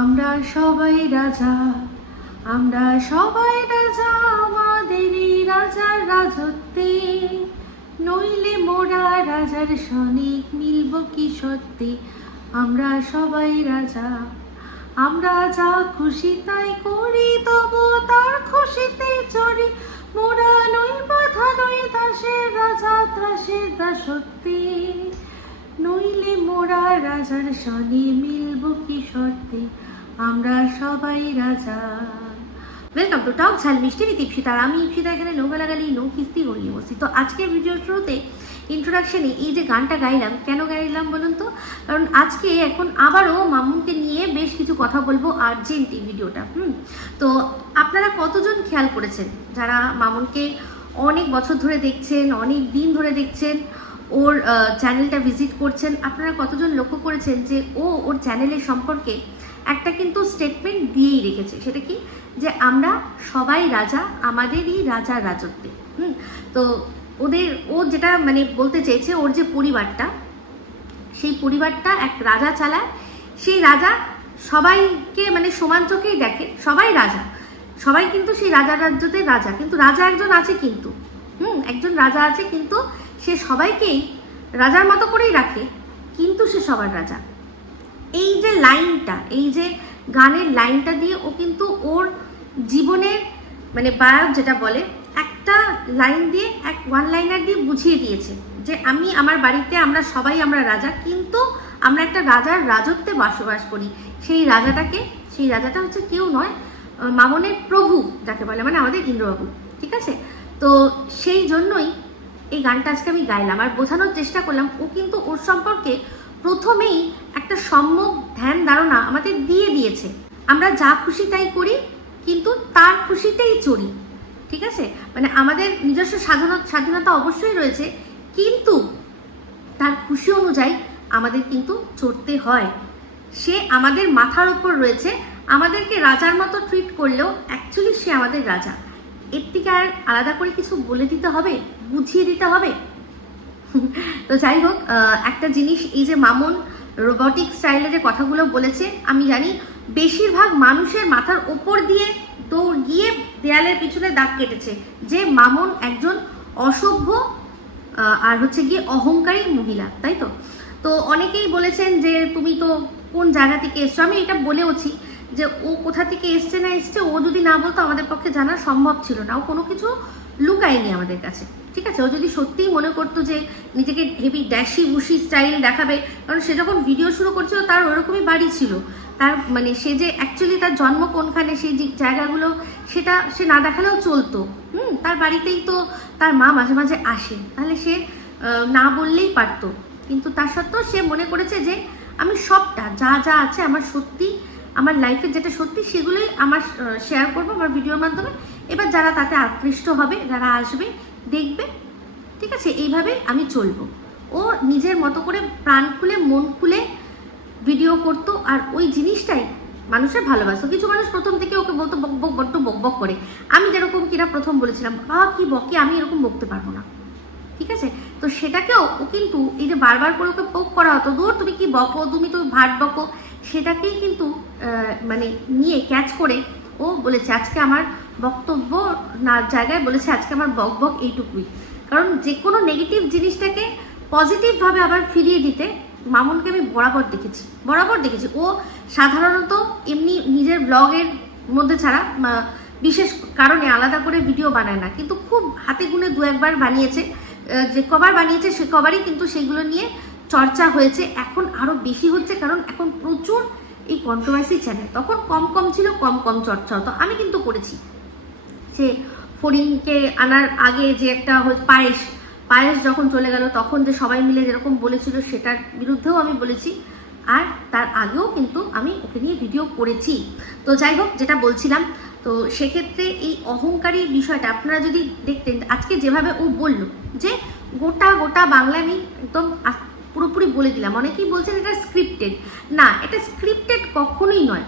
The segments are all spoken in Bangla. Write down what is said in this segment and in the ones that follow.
আমরা সবাই রাজা, আমরা সবাই রাজা আমাদেরই রাজার রাজত্বে। নইলে মোরা রাজার সনিক মিলব কি সত্যি? আমরা সবাই রাজা, আমরা যা খুশি তাই করি, তবু তার খুশিতে চড়ি। মোরা নই বাধা, নই দাসের রাজা, দাসের দাসত্বে। নইলে মোরা রাজার সনে মিলব কি শর্তে? আমরা সবাই রাজা। ওয়েলকাম টু টক ঝাল মিষ্টি আর আমি ইপসিতা এখানে নৌবেলা গালি নৌ কিস্তি করিয়ে বসি তো আজকের ভিডিওর শুরুতে ইন্ট্রোডাকশনে এই যে গানটা গাইলাম, কেন গাইলাম বলুন তো? কারণ আজকে এখন আবারও মামুনকে নিয়ে বেশ কিছু কথা বলব আর্জেন্ট এই ভিডিওটা হুম? তো আপনারা কতজন খেয়াল করেছেন? যারা মামুনকে অনেক বছর ধরে দেখছেন, অনেক দিন ধরে দেখছেন ওর চ্যানেলটা ভিজিট করছেন। আপনারা কতজন লক্ষ্য করেছেন যে ও ওর চ্যানেলের সম্পর্কে একটা কিন্তু স্টেটমেন্ট দিয়েই রেখেছে? সেটা কি? যে আমরা সবাই রাজা, আমাদেরই রাজার রাজত্বে। হুম? তো ওদের, ও যেটা মানে বলতে চেয়েছে, ওর যে পরিবারটা, সেই পরিবারটা এক রাজা চালায়। সেই রাজা সবাইকে মানে সমান চোখেই দেখে, সবাই রাজা। সবাই কিন্তু সেই রাজার রাজ্যতে রাজা। কিন্তু রাজা একজন আছে কিন্তু। হুম? একজন রাজা আছে কিন্তু সে সবাইকেই রাজার মতো করেই রাখে, কিন্তু সে সবার রাজা। এই যে লাইনটা, এই যে গানের লাইনটা দিয়ে ও কিন্তু ওর জীবনের মানে বায়ক যেটা বলে, একটা লাইন দিয়ে, এক ওয়ান লাইনার দিয়ে বুঝিয়ে দিয়েছে যে আমি আমার বাড়িতে আমরা সবাই আমরা রাজা, কিন্তু আমরা একটা রাজার রাজত্বে বসবাস করি। সেই রাজাটাকে, সেই রাজাটা হচ্ছে কেউ নয় মামনের প্রভু, যাকে বলে মানে আমাদের ইন্দ্রবাবু, ঠিক আছে? তো সেই জন্যই এই গানটা আজকে আমি গাইলাম। আর বোঝানোর চেষ্টা করলাম, ও কিন্তু ওর সম্পর্কে প্রথমেই একটা সম্যক ধ্যান ধারণা আমাদের দিয়ে দিয়েছে। আমরা যা খুশি তাই করি, কিন্তু তার খুশিতেই চড়ি। ঠিক আছে? মানে আমাদের নিজস্ব স্বাধীনতা স্বাধীনতা অবশ্যই রয়েছে, কিন্তু তার খুশি অনুযায়ী আমাদের কিন্তু চড়তে হয়। সে আমাদের মাথার ওপর রয়েছে। আমাদেরকে রাজার মতো ট্রিট করলেও অ্যাকচুয়ালি সে আমাদের রাজা। এর থেকে আর আলাদা করে কিছু বলে দিতে হবে? বুঝিয়ে দিতে হবে? তো যাই হোক একটা জিনিস, এই যে মামুন রোবটিক স্টাইলে যে কথাগুলো বলেছে, আমি জানি বেশিরভাগ মানুষের মাথার ওপর দিয়ে দৌড় গিয়ে দেয়ালের পিছনে দাগ কেটেছে। যে মামুন একজন অসভ্য আর হচ্ছে গিয়ে অহংকারী মহিলা, তাই তো? তো অনেকেই বলেছেন যে, তুমি তো কোন জায়গা থেকে এসছো? আমি এটা বলেওছি যে ও কোথা থেকে এসছে না এসছে, ও যদি না বলতো আমাদের পক্ষে জানা সম্ভব ছিল না। ও কোনো কিছু লুকায়নি আমাদের কাছে, ঠিক আছে? ও যদি সত্যিই মনে করতো যে নিজেকে হেভি ড্যাশি বুশি স্টাইল দেখাবে, কারণ সে যখন ভিডিও শুরু করছিল, তার ওরকমই বাড়ি ছিল। তার মানে সে যে অ্যাকচুয়ালি তার জন্ম কোনখানে সেই জায়গাগুলো, সেটা সে না দেখালেও চলতো। হুম, তার বাড়িতেই তো তার মা মাঝে মাঝে আসে। তাহলে সে না বললেই পারতো। কিন্তু তার সত্ত্বেও সে মনে করেছে যে আমি সবটা, যা যা আছে আমার সত্যি আমার লাইফের যেটা সত্যি সেগুলোই আমার শেয়ার করব আমার ভিডিওর মাধ্যমে। এবার যারা তাতে আকৃষ্ট হবে, যারা আসবে, দেখবে, ঠিক আছে? এইভাবে আমি চলবো। ও নিজের মতো করে প্রাণ খুলে, মন খুলে ভিডিও করতো, আর ওই জিনিসটাই মানুষের ভালোবাসতো। কিছু মানুষ প্রথম থেকে ওকে বলতো, বক বক, বড্ড বক বক করে। আমি যেরকম কিনা প্রথম বলেছিলাম, বা, কি বকে, আমি এরকম বকতে পারব না। ঠিক আছে? তো সেটাকেও ও কিন্তু এই যে বারবার করে ওকে পোক করা হতো, দূর, তুমি কি বকো? তুমি তো ভাট বকো। সেটাকেই কিন্তু মানে নিয়ে ক্যাচ করে ও বলেছে, আজকে আমার বক্তব্য না, জায়গায় বলেছে, আজকে আমার বক বক এইটুকুই। কারণ যে কোনো নেগেটিভ জিনিসটাকে পজিটিভভাবে আবার ফিরিয়ে দিতে মামুনকে আমি বরাবর দেখেছি বরাবর দেখেছি। ও সাধারণত এমনি নিজের ব্লগের মধ্যে ছাড়া বিশেষ কারণে আলাদা করে ভিডিও বানায় না। কিন্তু খুব হাতে গুনে দু একবার বানিয়েছে যে কবার বানিয়েছে সে কবারই কিন্তু সেগুলো নিয়ে চর্চা হয়েছে, এখন আরও বেশি হচ্ছে কারণ এখন প্রচুর এই কন্ট্রোভার্সি চ্যানেল তখন কম কম ছিল, কম কম চর্চা হতো। আমি কিন্তু করেছি। সে ফড়িংকে আনার আগে যে একটা পায়েস পায়েস যখন চলে গেল, তখন যে সবাই মিলে যেরকম বলেছিল সেটার বিরুদ্ধেও আমি বলেছি। আর তার আগেও কিন্তু আমি ওকে নিয়ে ভিডিও করেছি। তো যাই হোক, যেটা বলছিলাম, তো সেক্ষেত্রে এই অহংকারী বিষয়টা আপনারা যদি দেখতেন, আজকে যেভাবে ও বলল যে গোটা গোটা বাংলা আমি একদম পুরোপুরি বলে দিলাম। অনেকেই বলছেন এটা স্ক্রিপ্টেড না, এটা স্ক্রিপ্টেড কখনোই নয়।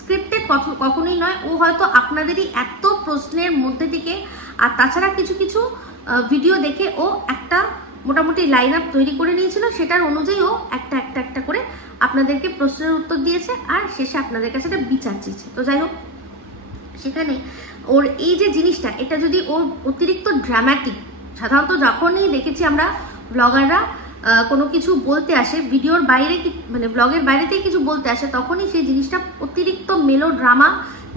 স্ক্রিপ্টেড কখনোই নয়। ও হয়তো আপনাদেরই এত প্রশ্নের মধ্যে থেকে আর তাছাড়া কিছু কিছু ভিডিও দেখে ও একটা মোটামুটি লাইন আপ তৈরি করে নিয়েছিল। সেটার অনুযায়ী ও একটা একটা একটা করে আপনাদেরকে প্রশ্নের উত্তর দিয়েছে আর শেষে আপনাদের কাছে একটা বিচার চেয়েছে। তো যাই হোক, সেখানে ওর এই যে জিনিসটা, এটা যদি ওর অতিরিক্ত ড্রামাটিক সাধারণত যখনই দেখেছি আমরা ব্লগাররা কোনো কিছু বলতে আসে, ভিডিওর বাইরে মানে ব্লগের বাইরে থেকে কিছু বলতে আসে, তখনই সেই জিনিসটা অতিরিক্ত মেলো ড্রামা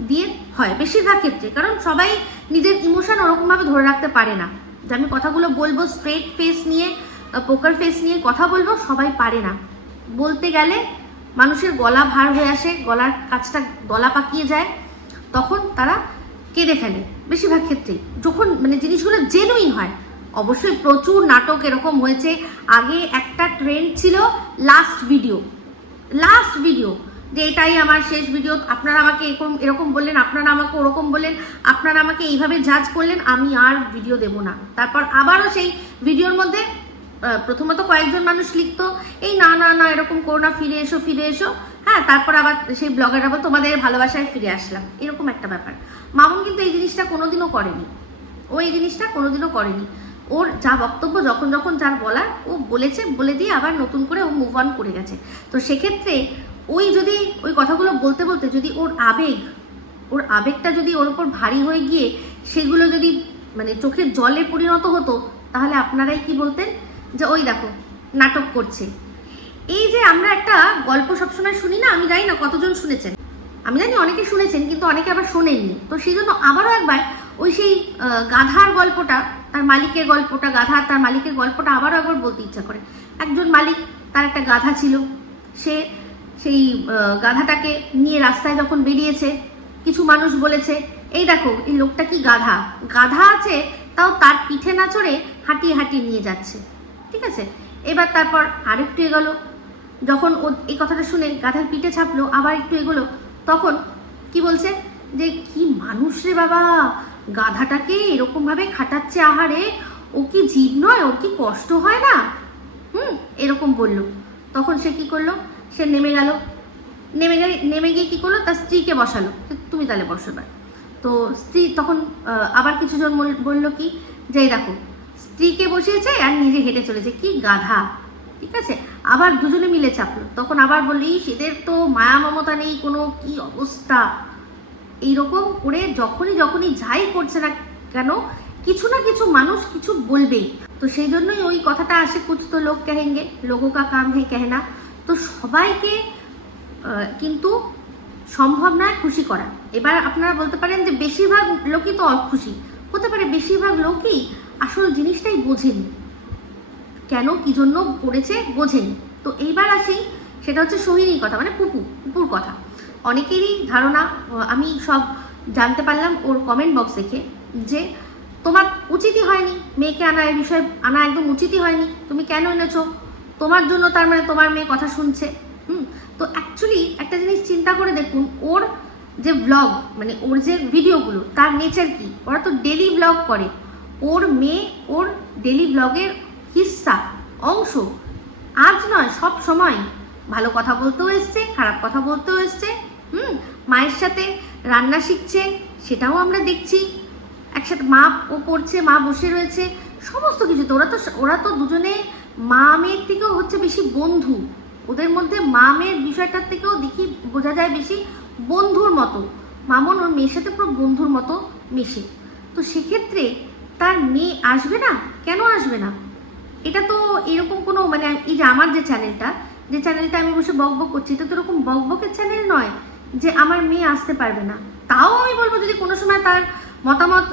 দিয়ে হয়, বেশিরভাগ ক্ষেত্রে। কারণ সবাই নিজের ইমোশন ওরকমভাবে ধরে রাখতে পারে না। যে আমি কথাগুলো বলব স্ট্রেট ফেস নিয়ে পোকার ফেস নিয়ে কথা বলব, সবাই পারে না। বলতে গেলে মানুষের গলা ভার হয়ে আসে, গলার কাছটা গলা পাকিয়ে যায়, তখন তারা কেঁদে ফেলে, বেশিরভাগ ক্ষেত্রেই। যখন মানে জিনিসগুলো জেনুইন হয় অবশ্যই প্রচুর নাটক এরকম হয়েছে। আগে একটা ট্রেন্ড ছিল লাস্ট ভিডিও লাস্ট ভিডিও যে এটাই আমার শেষ ভিডিও আপনারা আমাকে এরকম এরকম বললেন, আপনারা আমাকে ওরকম বললেন, আপনারা আমাকে এইভাবে জাজ করলেন, আমি আর ভিডিও দেব না। তারপর আবারও সেই ভিডিওর মধ্যে প্রথমত কয়েকজন মানুষ লিখতো, এই না না না, এরকম করো না, ফিরে এসো ফিরে এসো। হ্যাঁ তারপর আবার সেই ব্লগার আবার তোমাদের ভালোবাসায় ফিরে আসলাম। এরকম একটা ব্যাপার। মামুন কিন্তু এই জিনিসটা কোনোদিনও করেনি। ও এই জিনিসটা কোনোদিনও করেনি। ওর যা বক্তব্য, যখন যখন যার বলার, ও বলেছে, বলে দিয়ে আবার নতুন করে ও মুভ অন করে গেছে। তো সেক্ষেত্রে ওই যদি, ওই কথাগুলো বলতে বলতে যদি ওর আবেগ, ওর আবেগটা যদি ওর উপর ভারী হয়ে গিয়ে সেগুলো যদি মানে চোখের জলে পরিণত হতো, তাহলে আপনারাই কি বলতেন? যে ওই দেখো, নাটক করছে। এই যে আমরা একটা গল্প সবসময় শুনি না, আমি জানি না কতজন শুনেছেন। আমি জানি অনেকে শুনেছেন, কিন্তু অনেকে আবার শোনেননি। তো সেই জন্য আবারও একবার ওই সেই গাধার গল্পটা, তার মালিকের গল্পটা গাধা তার মালিকের গল্পটা আবারও একবার বলতে ইচ্ছা করে। একজন মালিক, তার একটা গাধা ছিল। সে সেই গাধাটাকে নিয়ে রাস্তায় যখন বেরিয়েছে, কিছু মানুষ বলেছে, এই দেখো, এই লোকটা কি গাধা? গাধা আছে, তাও তার পিঠে না চড়ে হাঁটিয়ে হাঁটিয়ে নিয়ে যাচ্ছে। ঠিক আছে? এবার তারপর আরেকটু এগোলো। যখন ও এই কথাটা শুনে গাধার পিঠে ছাপলো, আবার একটু এগোলো, তখন কি বলছে? যে কি মানুষ রে বাবা! গাধাটাকে এরকম ভাবে খাটাচ্ছে আহারে, ও কি জীব নয়? ওর কি কষ্ট হয় না? হুম, এরকম বলল। তখন সে কি করল? সে নেমে গেল। নেমে গেলে, নেমে গিয়ে কি করল? তার স্ত্রীকে বসালো। তুমি তাহলে বসো এবার। তো স্ত্রী তখন আবার কিছুজন বল- বলল কি? যে দেখো, স্ত্রীকে বসিয়েছে আর নিজে হেঁটে চলেছে। কি গাধা। ঠিক আছে? আবার দুজনে মিলে চাপলো। তখন আবার বললি সেদের তো মায়া মমতা নেই, কোনো কি অবস্থা? এইরকম করে যখনই যখনই যাই করছে না কেন, কিছু না কিছু মানুষ কিছু বলবেই। তো সেই জন্যই ওই কথাটা আসে কুছ তো লোক কেহেঙ্গে লোগো কা কাম হে কেহনা। তো সবাইকে কিন্তু সম্ভব নয় খুশি করা। এবার আপনারা বলতে পারেন যে বেশিরভাগ লোকই তো অখুশি। হতে পারে বেশিরভাগ লোকই আসল জিনিসটাই বোঝেনি। কেন, কি জন্য করেছে, বোঝেনি। তো এইবার আসি, সেটা হচ্ছে সোহিনীর কথা মানে পুপু, পুপুর কথা। অনেকেরই ধারণা, আমি সব জানতে পারলাম ওর কমেন্ট বক্স দেখে যে তোমার উচিতই হয়নি, মেয়েকে আনা, এই বিষয়ে আনা একদম উচিতই হয়নি, তুমি কেন এনেছো? তোমার জন্য তার মানে তোমার মেয়ে কথা শুনছে। হুম, তো অ্যাকচুয়ালি একটা জিনিস চিন্তা করে দেখুন, ওর যে ব্লগ মানে ওর যে ভিডিওগুলো তার নেচার কি? ওরা তো ডেলি ব্লগ করে। ওর মেয়ে, ওর ডেলি ব্লগের হিস্সা, অংশ। আজ নয়, সব সময় ভালো কথা বলতেও এসছে, খারাপ কথা বলতেও এসছে মায়ের সাথে রান্না শিখছে, সেটাও আমরা দেখছি। একসাথে মা ও পড়ছে, মা বসে রয়েছে, সমস্ত কিছু। তো ওরা তো ওরা তো দুজনে মা মেয়ের থেকেও হচ্ছে বেশি বন্ধু। ওদের মধ্যে মা মেয়ের বিষয়টার থেকেও দেখি বোঝা যায় বেশি বন্ধুর মতো। মামন ওর মেয়ের সাথে পুরো বন্ধুর মতো মেশে। তো সেক্ষেত্রে তার মেয়ে আসবে না? কেন আসবে না? এটা তো এরকম কোনো মানে এই যে আমার যে চ্যানেলটা যে চ্যানেলটা আমি বসে বক বক করছি, এটা তো এরকম বক বকের চ্যানেল নয়। যে আমার মেয়ে আসতে পারবে না। তাও আমি বলব যদি কোনো সময় তার মতামত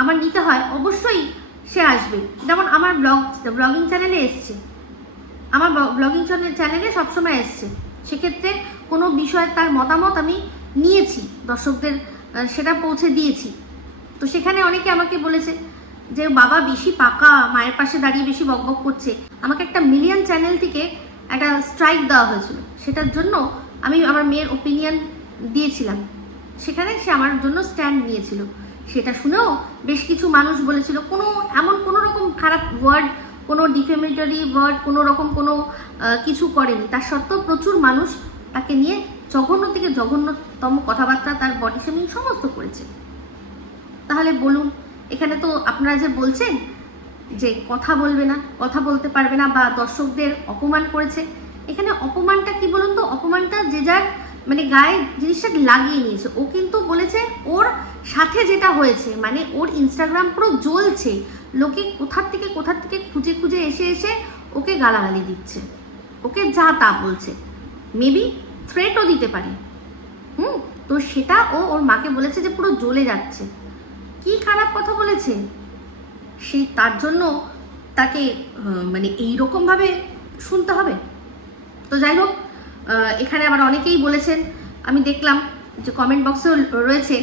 আমার নিতে হয়, অবশ্যই সে আসবে। যেমন আমার ব্লগ, ব্লগিং চ্যানেলে এসছে। আমার ব্লগিং চ্যানেলে সবসময় এসছে। সেক্ষেত্রে কোনো বিষয়ে তার মতামত আমি নিয়েছি, দর্শকদের সেটা পৌঁছে দিয়েছি। তো সেখানে অনেকে আমাকে বলেছে যে, বাবা, বেশি পাকা, মায়ের পাশে দাঁড়িয়ে বেশি বকবক করছে। আমাকে একটা মিলিয়ন চ্যানেল থেকে একটা স্ট্রাইক দেওয়া হয়েছিল। সেটার জন্য আমি আমার মেয়ের ওপিনিয়ন দিয়েছিলাম। সেখানে সে আমার জন্য স্ট্যান্ড নিয়েছিল। সেটা শুনেও বেশ কিছু মানুষ বলেছিল, কোনো এমন কোনো রকম খারাপ ওয়ার্ড কোনো ডিফেমেটরি ওয়ার্ড কোনো রকম কোনো কিছু করেনি। তার সত্ত্বেও প্রচুর মানুষ তাকে নিয়ে জঘন্য থেকে জঘন্যতম কথাবার্তা, তার বডি শেমিং সমস্ত করেছে। তাহলে বলুন, এখানে তো আপনারা যে বলছেন যে কথা বলবে না, কথা বলতে পারবে না বা দর্শকদের অপমান করেছে, এখানে অপমানটা কি বলুন তো? অপমানটা যে যার মানে গায়ে জিনিসটা লাগিয়ে নিয়েছে। ও কিন্তু বলেছে ওর সাথে যেটা হয়েছে মানে ওর ইনস্টাগ্রাম পুরো জ্বলছে। লোকে কোথার থেকে কোথার থেকে খুঁজে খুঁজে এসে এসে ওকে গালাগালি দিচ্ছে। ওকে যা তা বলছে। মেবি থ্রেটও দিতে পারে। হুম? তো সেটা ও ওর মাকে বলেছে যে পুরো জ্বলে যাচ্ছে। কি খারাপ কথা বলেছে? সেই তার জন্য তাকে মানে এই ভাবে শুনতে হবে। তো যাই হোক এখানে আবার অনেকেই বলেছেন, আমি দেখলাম যে কমেন্ট বক্সেও রয়েছে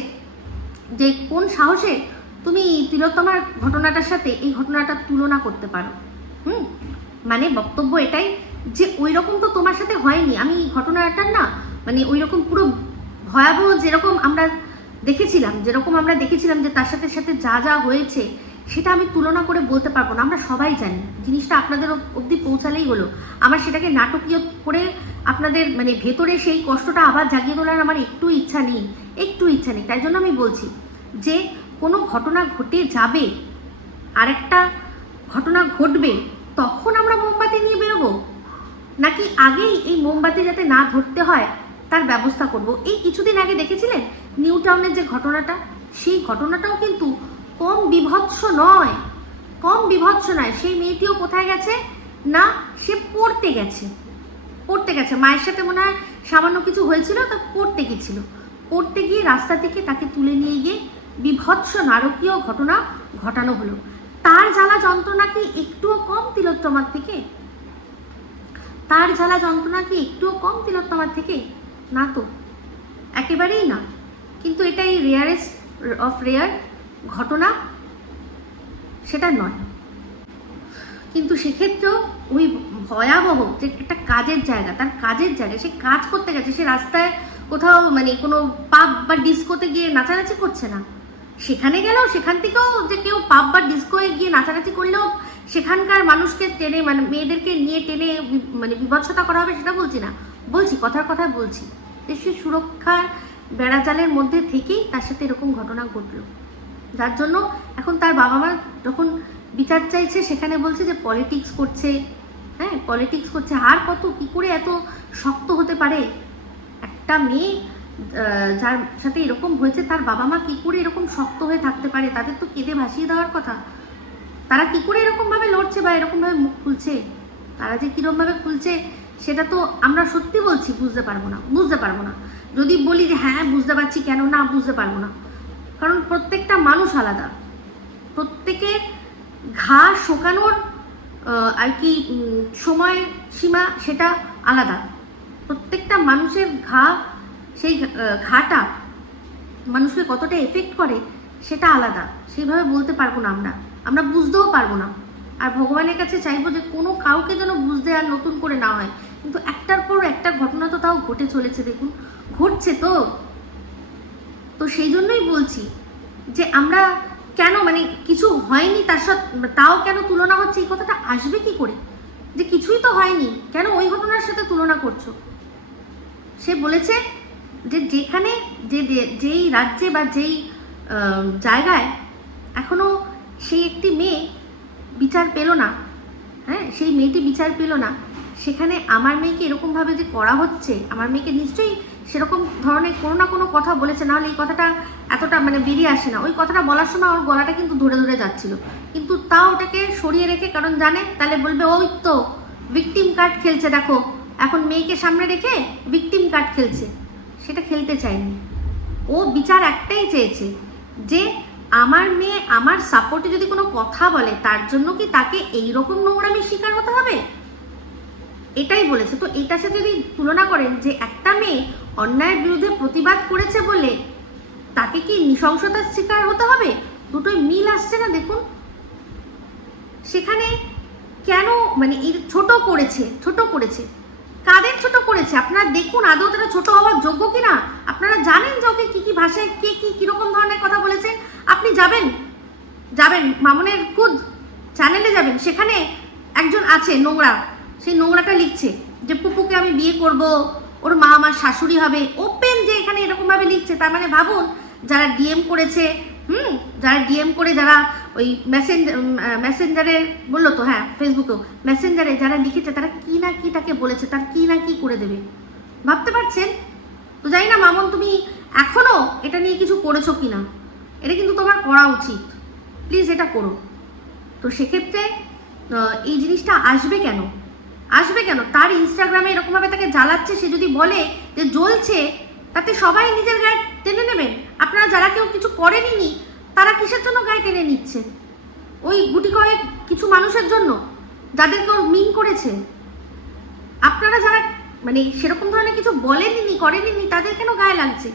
যে কোন সাহসে তুমি তিলোত্তমার ঘটনাটার সাথে এই ঘটনাটার তুলনা করতে পারো। হুম? মানে বক্তব্য এটাই যে ওই রকম তো তোমার সাথে হয়নি। আমি ঘটনাটার না মানে ওই রকম পুরো ভয়াবহ যেরকম আমরা দেখেছিলাম, যেরকম আমরা দেখেছিলাম যে তার সাথে সাথে যা যা হয়েছে সেটা আমি তুলনা করে বলতে পারব না, আমরা সবাই জানি। জিনিসটা আপনাদের অব- অবধি পৌঁছালেই হলো। আমার সেটাকে নাটকীয় করে আপনাদের মানে ভেতরে সেই কষ্টটা আবার জাগিয়ে তোলার আমার একটু ইচ্ছা নেই, একটু ইচ্ছা নেই। তাই জন্য আমি বলছি যে, কোনো ঘটনা ঘটে যাবে, আরেকটা ঘটনা ঘটবে, তখন আমরা মোমবাতি নিয়ে বেরোবো? নাকি আগেই এই মোমবাতি যাতে না ধরতে হয়, তার ব্যবস্থা করব? এই কিছুদিন আগে দেখেছিলেন নিউ টাউনের যে ঘটনাটা? সেই ঘটনাটাও কিন্তু কম বিভৎস নয়। কম বিভৎস নয়। সেই মেয়েটিও কোথায় গেছে? না, সে পড়তে গেছে। পড়তে গেছে। মায়ের সাথে মনে হয় সামান্য কিছু হয়েছিল, তা পড়তে গেছিল। পড়তে গিয়ে রাস্তা থেকে তাকে তুলে নিয়ে গিয়ে বিভৎস নারকীয় ঘটনা ঘটানো হলো। তার জ্বালা যন্ত্রণা কি একটুও কম তিলোত্তমার থেকে? তার জ্বালা যন্ত্রণা কি একটুও কম তিলোত্তমার থেকে? না তো। একেবারেই না। কিন্তু এটাই রেয়ারেস্ট অফ রেয়ার ঘটনা সেটা নয়। কিন্তু সেক্ষেত্রেও ওই ভয়াবহ যে একটা কাজের জায়গা, তার কাজের জায়গা সে কাজ করতে গেছে, সে রাস্তায় কোথাও মানে কোনো পাব বা ডিস্কোতে গিয়ে নাচানাচি করছে না। সেখানে গেলেও, সেখান থেকেও যে কেউ পাব বা ডিস্কোয়ে গিয়ে নাচানাচি করলেও সেখানকার মানুষকে টেনে মানে মেয়েদেরকে নিয়ে টেনে মানে বিভৎসতা করা হবে সেটা বলছি না। বলছি, কথার কথা বলছি। যে সে সুরক্ষার বেড়াজালের মধ্যে থেকেই তার সাথে এরকম ঘটনা ঘটলো। যার জন্য এখন তার বাবা মা যখন বিচার চাইছে, সেখানে বলছে যে পলিটিক্স করছে। হ্যাঁ পলিটিক্স করছে। আর কত, কি করে এত শক্ত হতে পারে? একটা মেয়ে যার সাথে এরকম হয়েছে, তার বাবা মা কি করে এরকম শক্ত হয়ে থাকতে পারে? তাদের তো কেঁদে ভাসিয়ে দেওয়ার কথা। তারা কি করে এরকমভাবে লড়ছে বা এরকমভাবে মুখ খুলছে? তারা যে কীরকমভাবে খুলছে, সেটা তো আমরা সত্যি বলছি, বুঝতে পারব না, বুঝতে পারব না। যদি বলি যে হ্যাঁ বুঝতে পারছি, কেন না, বুঝতে পারব না। কারণ প্রত্যেকটা মানুষ আলাদা। প্রত্যেকের ঘা শোকানোর আর কি সময় সীমা সেটা আলাদা। প্রত্যেকটা মানুষের ঘা, সেই ঘাটা মানুষকে কতটা এফেক্ট করে সেটা আলাদা। সেইভাবে বলতে পারব না আমরা। আমরা বুঝতেও পারব না। আর ভগবানের কাছে চাইব যে কোনো কাউকে যেন বুঝতে আর নতুন করে না হয়। কিন্তু একটার পর একটা ঘটনা তো তাও ঘটে চলেছে, দেখুন। ঘটছে তো। তো সেই জন্যই বলছি যে আমরা কেন মানে কিছু হয়নি তার সাথে, তাও কেন তুলনা হচ্ছে? এই কথাটা আসবে কি করে? যে কিছুই তো হয়নি, কেন ওই ঘটনার সাথে তুলনা করছ? সে বলেছে যে যেখানে যে যেই রাজ্যে বা যেই জায়গায় এখনও সেই একটি মেয়ে বিচার পেল না হ্যাঁ? সেই মেয়েটি বিচার পেল না, সেখানে আমার মেয়েকে এরকমভাবে যে করা হচ্ছে, আমার মেয়েকে নিশ্চয়ই সেরকম ধরনের কোনো না কোনো কথা বলেছে, নাহলে এই কথাটা এতটা মানে বেরিয়ে আসে না। ওই কথাটা বলার সময় ওর গলাটা কিন্তু ধরে ধরে যাচ্ছিল। কিন্তু তাও ওটাকে সরিয়ে রেখে, কারণ জানে, তাহলে বলবে, ওই তো ভিকটিম কার্ড খেলছে, দেখো। এখন মেয়েকে সামনে রেখে ভিকটিম কার্ড খেলছে। সেটা খেলতে চায়নি। ও বিচার একটাই চেয়েছে, যে আমার মেয়ে আমার সাপোর্টে যদি কোনো কথা বলে, তার জন্য কি তাকে এই রকম নোংরামির শিকার হতে হবে? এটাই বলেছে। তো এটার সাথে যদি তুলনা করেন যে একটা মেয়ে অন্যায়ের বিরুদ্ধে প্রতিবাদ করেছে বলে তাকে কি নৃশংসতার শিকার হতে হবে? দুটোই মিল আসছে না, দেখুন। সেখানে কেন মানে এই ছোট করেছে ছোট করেছে। কাদের ছোট করেছে? আপনারা দেখুন আদৌ তারা ছোট হওয়ার যোগ্য কিনা। আপনারা জানেন যে ওকে কি কি ভাষায় কে কি কীরকম ধরনের কথা বলেছে। আপনি যাবেন যাবেন, মামুনের খুদ চ্যানেলে যাবেন। সেখানে একজন আছে নোংরা। সেই নোংরাটা লিখছে যে পুপুকে আমি বিয়ে করব, ওর মা আমার শাশুড়ি হবে। ওপেন যে এখানে এরকমভাবে লিখছে, তার মানে ভাবুন, যারা ডিএম করেছে, হুম, যারা ডিএম করে যারা ওই মেসেঞ্জার মেসেঞ্জারে বলল তো হ্যাঁ ফেসবুকেও মেসেঞ্জারে যারা লিখেছে, তারা কি না কি তাকে বলেছে, তার কি না কি করে দেবে? ভাবতে পারছেন? তো জানি না, মামন, তুমি এখনও এটা নিয়ে কিছু করেছ কি না এটা কিন্তু তোমার করা উচিত। প্লিজ এটা করো। তো সেক্ষেত্রে এই জিনিসটা আসবে কেন? আসবে কেন? তার ইনস্টাগ্রামে এরকমভাবে তাকে জ্বালাচ্ছে, সে যদি বলে যে জ্বলছে, তাতে সবাই নিজের গায়ে টেনে নেবেন। আপনারা যারা কেউ কিছু করেনি তারা কিসের জন্য গায়ে টেনে নিচ্ছে? ওই গুটি কয়েক কিছু মানুষের জন্য যাদেরকে ওর মিন করেছে। আপনারা যারা মানে সেরকম ধরনের কিছু বলেনি করেনি তাদের কেন গায়ে লাগছে?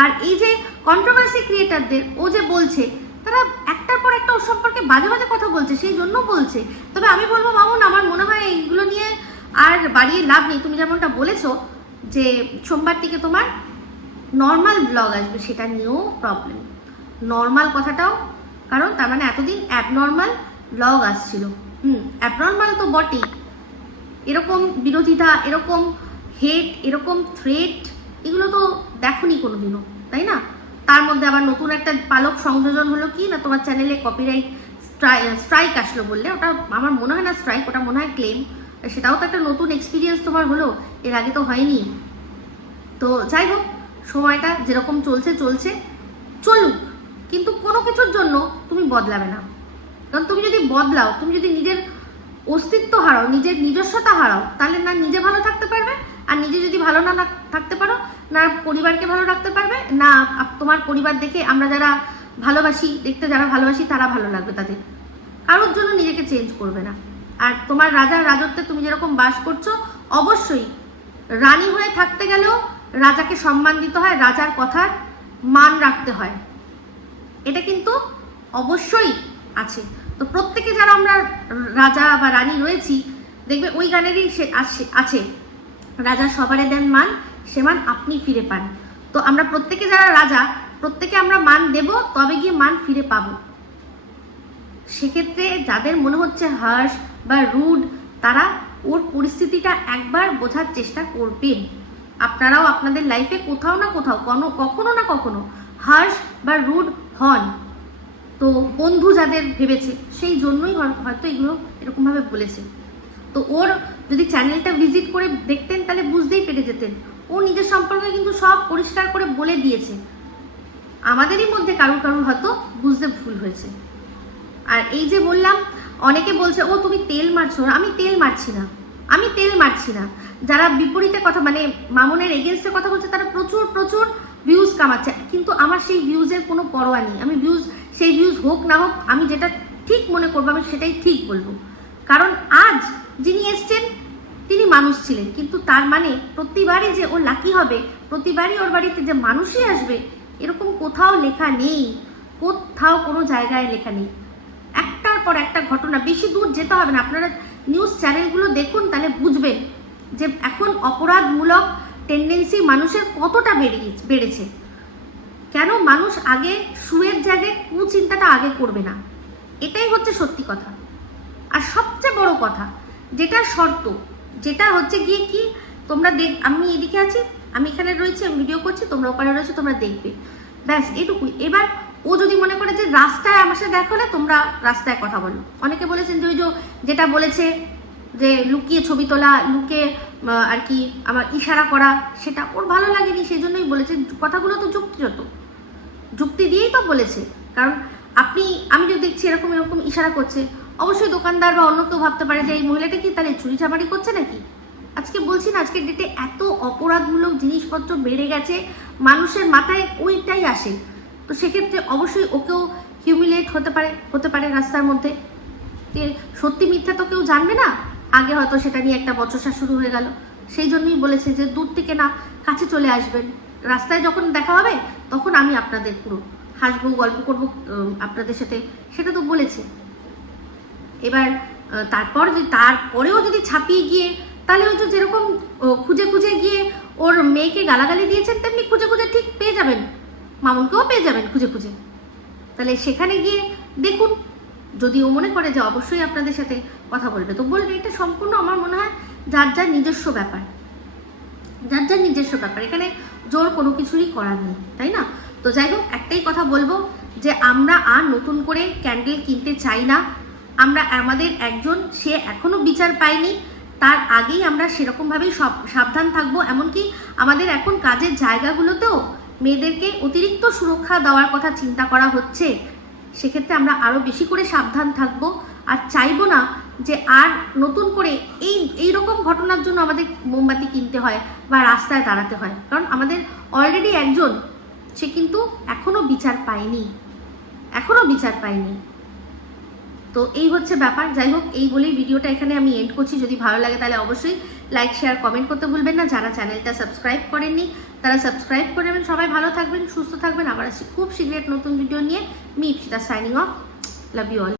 আর এই যে কন্ট্রোভার্সি ক্রিয়েটারদের ও যে বলছে তারা একটার পর একটা ওর সম্পর্কে বাজে বাজে কথা বলছে, সেই জন্য বলছে। তবে আমি বলব, মামুন, আমার মনে হয় এইগুলো নিয়ে আর বাড়িয়ে লাভ নেই। তুমি যেমনটা বলেছ যে সোমবার থেকে তোমার নর্মাল ব্লগ আসবে, সেটা নিয়েও প্রবলেম নর্মাল কথাটাও, কারণ তার মানে এতদিন অ্যাবনর্মাল ব্লগ আসছিল। হুম অ্যাবনর্মাল তো বটেই। এরকম বিরোধিতা, এরকম হেট এরকম থ্রেট এগুলো তো দেখনি কোনোদিনও, তাই না? তার মধ্যে আবার নতুন একটা পালক সংযোজন হলো কি না, তোমার চ্যানেলে কপিরাইট স্ট্রাইক আসলো বললে, ওটা আমার মনে হয় না স্ট্রাইক ওটা মনে হয় ক্লেম সেটাও তো একটা নতুন এক্সপিরিয়েন্স তোমার হলো, এর আগে তো হয়নি। তো যাই হোক, সময়টা যেরকম চলছে চলছে। চলুক, কিন্তু কোনো কিছুর জন্য তুমি বদলাবে না। কারণ তুমি যদি বদলাও, তুমি যদি নিজের অস্তিত্ব হারাও, নিজের নিজস্বতা হারাও, তাহলে না, নিজে ভালো থাকতে পারবে আর নিজে যদি ভালো না থাকতে পারো, না পরিবারকে ভালো রাখতে পারবে, না তোমার পরিবার দেখে আমরা যারা ভালোবাসি, দেখতে যারা ভালোবাসি, তারা ভালো লাগবে তাদের। কারোর জন্য নিজেকে চেঞ্জ করবে না। আর তোমার রাজার রাজত্বে তুমি যেরকম বাস করছ, অবশ্যই রানী হয়ে থাকতে গেলেও রাজাকে সম্মান দিতে হয়, রাজার কথার মান রাখতে হয়। এটা কিন্তু অবশ্যই আছে। তো প্রত্যেকে যারা আমরা রাজা বা রানী রয়েছি, দেখবে ওই গানেরই সে আছে। রাজা সবারে দেন মান, সে মান আপনি ফিরে পান। তো আমরা প্রত্যেকে যারা রাজা, প্রত্যেকে আমরা মান দেব, তবে গিয়ে মান ফিরে পাবো। সেক্ষেত্রে যাদের মনে হচ্ছে হার্শ বা রুড, তারা ওর পরিস্থিতিটা একবার বোঝার চেষ্টা করবেন। আপনারাও আপনাদের লাইফে কোথাও না কোথাও, কোনো, কখনো না কখনো হার্শ বা রুড হন। তো বন্ধু যাদের ভেবেছে, সেই জন্যই হয়- হয়তো এগুলো এরকমভাবে বলেছে। তো ওর যদি চ্যানেলটা ভিজিট করে দেখতেন, তাহলে বুঝতেই পেরে যেতেন। ও নিজের সম্পর্কে কিন্তু সব পরিষ্কার করে বলে দিয়েছে। আমাদেরই মধ্যে কারুর কারুর হয়তো বুঝতে ভুল হয়েছে। আর এই যে বললাম, অনেকে বলছে, ও, তুমি তেল মারছো। আমি তেল মারছি না। আমি তেল মারছি না। যারা বিপরীতে কথা মানে মামনের এগেনস্টে কথা বলছে, তারা প্রচুর প্রচুর ভিউজ কামাচ্ছে। কিন্তু আমার সেই ভিউজের কোনো পরোয়া নেই। আমি ভিউজ সেই ভিউজ হোক না হোক, আমি যেটা ঠিক মনে করব, আমি সেটাই ঠিক বলব। কারণ আজ যিনি এসছেন, তিনি মানুষ ছিলেন। কিন্তু তার মানে প্রতিবারই যে ও লাকি হবে, প্রতিবারই ওর বাড়িতে যে মানুষই আসবে, এরকম কোথাও লেখা নেই। কোথাও কোনো জায়গায় লেখা নেই। একটার পর একটা ঘটনা, বেশি দূর যেতে হবে না। আপনারা নিউজ চ্যানেলগুলো দেখুন, তাহলে বুঝবেন যে এখন অপরাধমূলক টেন্ডেন্সি মানুষের কতটা বেরিয়ে বেড়েছে। কেন মানুষ আগে সুয়ের জায়গায় কুচিন্তাটা আগে করবে না? এটাই হচ্ছে সত্যি কথা। আর সবচেয়ে বড় কথা যেটা শর্ত যেটা হচ্ছে গিয়ে কি তোমরা দেখ আমি এদিকে আছি আমি এখানে রয়েছি আমি ভিডিও করছি তোমরা ওখানে রয়েছে তোমরা দেখবে। ব্যাস এটুকুই। এবার ও যদি মনে করে যে রাস্তায় আমার সাথে দেখা হলে তোমরা রাস্তায় কথা বলো। অনেকে বলেছেন যে ওই যে যেটা বলেছে যে লুকিয়ে ছবি তোলা আহ, আর কি আমার ইশারা করা সেটা ওর ভালো লাগেনি সেই জন্যই বলেছে। কথাগুলো তো যুক্তিগত যুক্তি দিয়েই তো বলেছে। কারণ আপনি আমি যদি দেখছি এরকম এরকম ইশারা করছে অবশ্যই দোকানদার বা অন্য কেউ ভাবতে পারে যে এই মহিলাটা কি তাহলে চুরি চামারি করছে নাকি? আজকে বলছি না, আজকের ডেটে এত অপরাধমূলক জিনিসপত্র বেড়ে গেছে, মানুষের মাথায় ওইটাই আসে। তো সেক্ষেত্রে অবশ্যই ওকেও হিউমিলেট হতে পারে হতে পারে রাস্তার মধ্যে। সত্যি মিথ্যা তো কেউ জানবে না? আগে হয়তো সেটা নিয়ে একটা বচসা শুরু হয়ে গেল। সেই জন্যই বলেছে যে দূর থেকে না কাছে চলে আসবেন। রাস্তায় যখন দেখা হবে, তখন আমি আপনাদের পুরো হাসবো, গল্প করব আপনাদের সাথে। সেটা তো বলেছে। এবার তারপর যে, তারপরেও যদি ছাপিয়ে গিয়ে, তাহলে যে যেরকম খুঁজে খুঁজে গিয়ে ওর মেয়েকে গালাগালি দিয়েছেন, তেমনি খুঁজে খুঁজে ঠিক পেয়ে যাবেন। মামুনকেও পেয়ে যাবেন খুঁজে খুঁজে। তাহলে সেখানে গিয়ে দেখুন, যদি ও মনে করে যে অবশ্যই আপনাদের সাথে কথা বলবে। তো বলবে, এটা সম্পূর্ণ আমার মনে হয় যার যার নিজস্ব ব্যাপার। যার যার নিজস্ব ব্যাপার। এখানে জোর কোনো কিছুরই করার নেই, তাই না? তো যাই হোক, একটাই কথা বলব যে আমরা আর নতুন করে ক্যান্ডেল কিনতে চাই না। আমরা আমাদের একজন, সে এখনও বিচার পায়নি, তার আগেই আমরা সেরকমভাবেই সব, সাবধান থাকব। এমনকি আমাদের এখন কাজের জায়গাগুলোতেও মেয়েদেরকে অতিরিক্ত সুরক্ষা দেওয়ার কথা চিন্তা করা হচ্ছে। সেক্ষেত্রে আমরা আরও বেশি করে সাবধান থাকব। আর চাইব না যে আর নতুন করে এই এই রকম ঘটনার জন্য আমাদের মোমবাতি কিনতে হয় বা রাস্তায় দাঁড়াতে হয়। কারণ আমাদের অলরেডি একজন, সে কিন্তু এখনও বিচার পায়নি। এখনও বিচার পায়নি। তো এই হচ্ছে ব্যাপার। যাই হোক এই বলেই ভিডিওটা এখানে আমি এন্ড করছি। যদি ভালো লাগে তাহলে অবশ্যই লাইক শেয়ার কমেন্ট করতে ভুলবেন না। যারা চ্যানেলটা সাবস্ক্রাইব করেননি, তারা সাবস্ক্রাইব করে নেবেন। সবাই ভালো থাকবেন, সুস্থ থাকবেন। আবার আসছি খুব শীঘ্রই নতুন ভিডিও নিয়ে। Me Ipsita signing off love you all